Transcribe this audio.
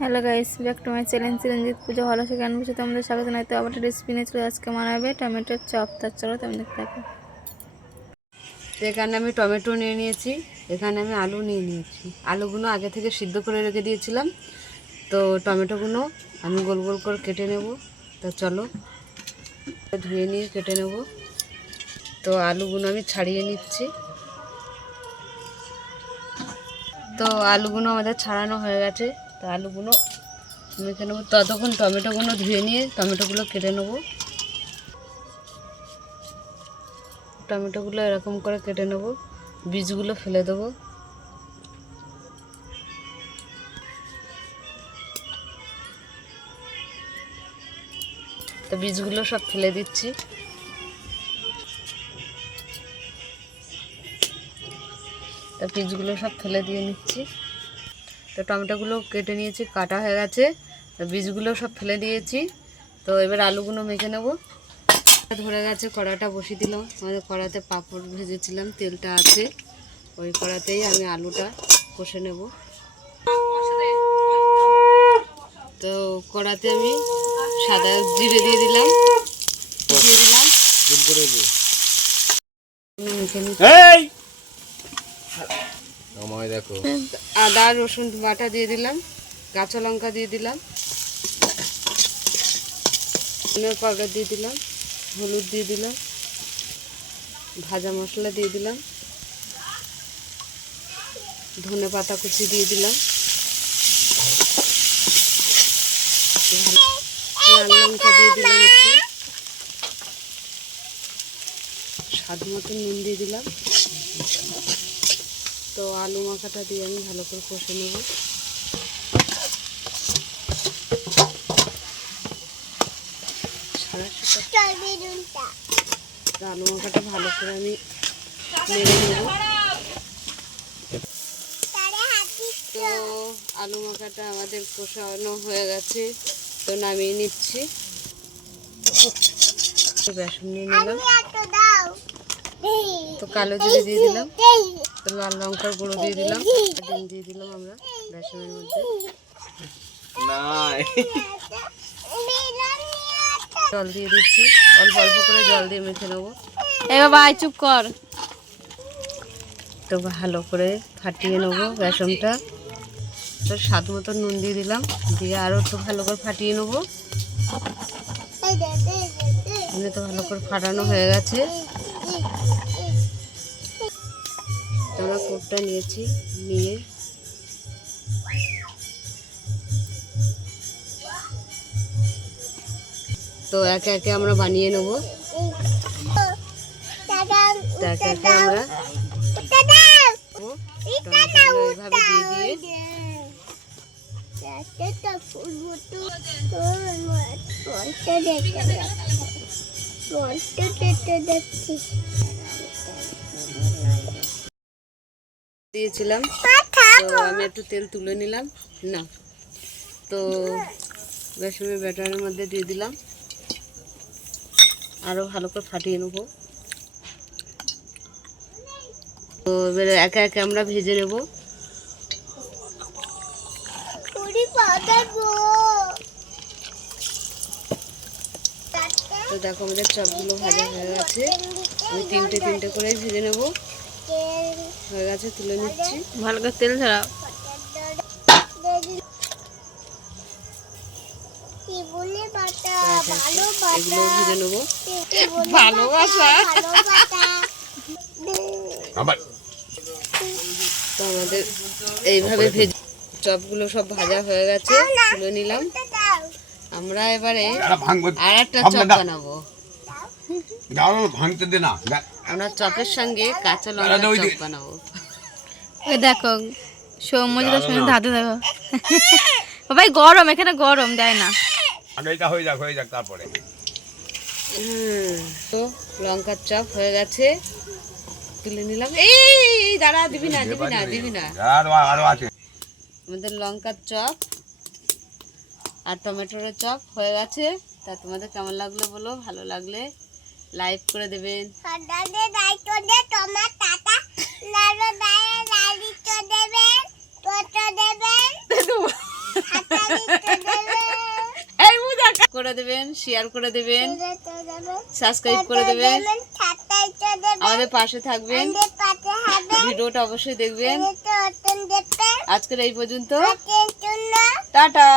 Hello guys, back to my channel Chiranjit পুজো ভালো আছে কেন বুঝে তোমাদের স্বাগত জানাতে আবার একটা রেসিপি নিয়ে চলে আজকে বানাবে টমেটোর চপ। তার চলো তুমি দেখতে থাকো। এখানে আমি টমেটো নিয়ে নিয়েছি, এখানে আমি আলু নিয়ে নিয়েছি। আলুগুলো আগে থেকে সিদ্ধ করে রেখে দিয়েছিলাম। তো টমেটোগুলো আমি গোল গোল করে কেটে নেব। তো চলো ধুয়ে নিয়ে কেটে নেব। তো আলুগুলো আমি ছাড়িয়ে নিচ্ছি। তো আলুগুলো আমাদের ছাড়ানো হয়ে গেছে। তো আলুগুলো মেখে নেবো। ততক্ষণ টমেটোগুলো ধুয়ে নিয়ে টমেটোগুলো কেটে নেবো। টমেটোগুলো এরকম করে কেটে নেব, বীজগুলো ফেলে দেবো। তো বীজগুলো সব ফেলে দিচ্ছি। তো বীজগুলো সব ফেলে দিয়ে নিচ্ছি। তো টমেটোগুলো কেটে নিয়েছি, কাটা হয়ে গেছে। তো বীজগুলো সব ফেলে দিয়েছি। তো এবার আলুগুলো মেখে নেব। ধরে গেছে, কড়াটা বসিয়ে দিলাম। আমাদের কড়াতে পাঁপড় ভেজেছিলাম, তেলটা আছে। ওই কড়াতেই আমি আলুটা কষে নেব। তো কড়াতে আমি সাদা জিরে দিয়ে দিলাম, দেখো আদা রসুন বাটা দিয়ে দিলাম, কাঁচা লঙ্কা দিয়ে দিলাম, ধনের পাউডার দিয়ে দিলাম, হলুদ দিয়ে দিলাম, ভাজা মশলা দিয়ে দিলাম, ধনে পাতা কুচি দিয়ে দিলাম, লাল লঙ্কা দিয়ে দিলাম, একটু স্বাদ মতো নুন দিয়ে দিলাম। তো আলু মাখাটা দিয়ে আমি ভালো করে কষে নেব। আলু মাখাটা ভালো করে আমি নেড়ে নেব। তো আলু মাখাটা আমাদের কষানো হয়ে গেছে। তো নামিয়ে নিচ্ছি। বেসন নিয়ে নিলাম। তো কালো জিরে দিয়ে দিলাম, তো লাল লঙ্কার গুঁড়ো দিয়ে দিলাম, ডিম দিয়ে দিলাম আমরা বেসনের মধ্যে। জল দিয়ে দিচ্ছি, অল্প অল্প করে জল দিয়ে মেখে নেবো। এ বাবা চুপ কর। তো ভালো করে ফাটিয়ে নেবো বেসনটা। তো স্বাদ মতো নুন দিয়ে দিলাম, দিয়ে আরও একটু ভালো করে ফাটিয়ে নেবো। তো ভালো করে ফাটানো হয়ে গেছে। আমরা কোটটা নিয়েছি, নিয়ে তো একে একে আমরা বানিয়ে নেব। একে একে আমরা এইভাবে দিয়ে দিয়ে দিয়েছিলাম। তো আমি একটু তেল তুলে নিলাম না। তো বেসনের ব্যাটারের মধ্যে দিয়ে দিলাম, আরও ভালো করে ফাটিয়ে নেব। তো এবারে একে একে আমরা ভেজে নেব। তো দেখো আমাদের চপগুলো ভাজা হয়ে গেছে। আমি তিনটে তিনটে করে ভেজে নেব। হয়ে গেছে, তুলে নিচ্ছি। ভালো করে তেল ছাড়াও। এগুলো ভেজে নেবো। ভালোবাসা তো আমাদের এইভাবে ভেজে চপগুলো সব ভাজা হয়ে গেছে, তুলে নিলাম। আমরা এবারে আর একটা চপ বানাবো। আমরা চপের সঙ্গে কাঁচা লঙ্কা চপ বানাবো। ওই দেখো সৌম্যজিটা শুনে ধাতে দেখো। ভাই গরম, এখানে গরম দেয় না। হয়ে যাক তারপরে। তো লঙ্কার চপ হয়ে গেছে, তুলে নিলাম। এই দাঁড়া, দিবি না দিবি না দিবি না। আরো আছে আমাদের লঙ্কার চপ আর টমেটোর চপ হয়ে গেছে। তা তোমাদের কেমন লাগলো বলো, ভালো লাগলে লাইক করে দেবেন। করে দেবেন, শেয়ার করে দেবেন, সাবস্ক্রাইব করে দেবেন, আমাদের পাশে থাকবেন, ভিডিওটা অবশ্যই দেখবেন। আজকের এই পর্যন্ত, টাটা।